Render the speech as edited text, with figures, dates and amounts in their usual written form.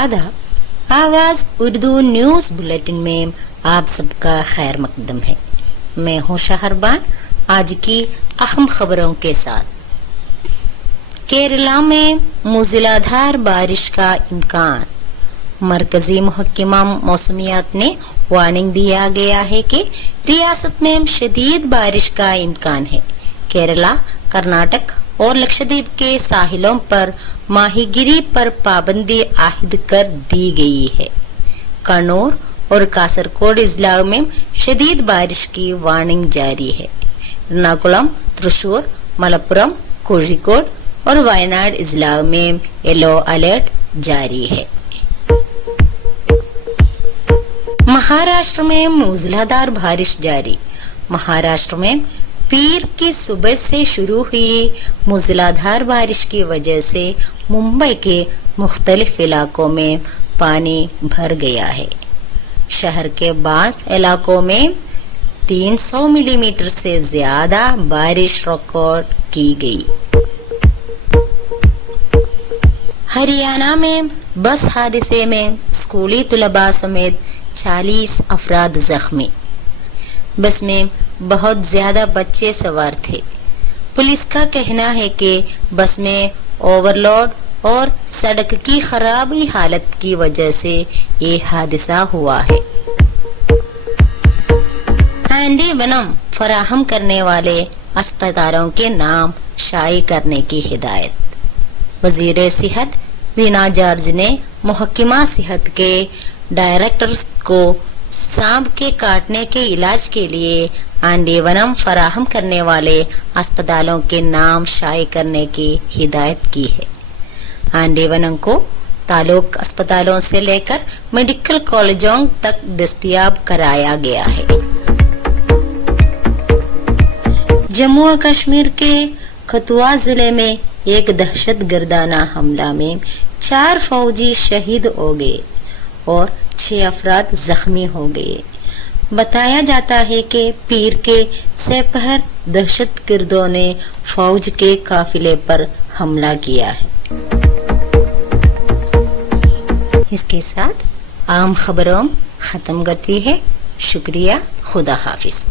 आदाब। आवाज़ Urdu news bulletin में आप सबका खैर मकदम है। मैं हूँ शहरबान। आज की अहम खबरों के साथ। केरला में मूसलाधार बारिश का इम्कान। मरकजी महकमा मौसमियात ने वार्निंग दिया गया है कि रियासत में शदीद बारिश का इम्कान है। केरला, कर्नाटक और लक्षद्वीप के साहिलों पर माहीगिरी पर पाबंदी आयद कर दी गई है। कन्नौर और कासरगोड जिला में शदीद बारिश की वार्निंग जारी है। एर्नाकुलम, त्रिशूर, मलप्पुरम, कोझिकोड और वायनाड जिला में येलो अलर्ट जारी है। महाराष्ट्र में मूसलाधार बारिश जारी। महाराष्ट्र में पीर की सुबह से शुरू हुई मूसलाधार बारिश की वजह से मुंबई के मुख्तलिफ इलाकों में पानी भर गया है। शहर के बास इलाकों में 300 मिलीमीटर से ज्यादा बारिश रिकॉर्ड की गई। हरियाणा में बस हादसे में स्कूली तलबा समेत 40 अफराद जख्मी। बस में बहुत ज्यादा बच्चे सवार थे। पुलिस का कहना है कि बस में ओवरलोड और सड़क की खराबी हालत की वजह से ये हादसा हुआ है। एंटीवेनम फराहम करने वाले अस्पतालों के नाम शाये करने की हिदायत। वजीर सेहत वीना जॉर्ज ने महकमा सेहत के डायरेक्टर्स को सांप के काटने के इलाज के लिए एंटीवेनम फराहम करने वाले अस्पतालों के नाम शाये करने की हिदायत की है। एंटीवेनम को ताल्लुक अस्पतालों से लेकर मेडिकल कॉलेजों तक दस्तयाब कराया गया है। जम्मू और कश्मीर के कठुआ जिले में एक दहशतगर्दाना हमला में 4 फौजी शहीद हो गए और 6 अफराद जख्मी हो गए। बताया जाता है कि पीर के सेपहर दहशतगर्दों ने फौज के काफिले पर हमला किया है। इसके साथ आम खबरों खत्म करती है। शुक्रिया। खुदा हाफिज।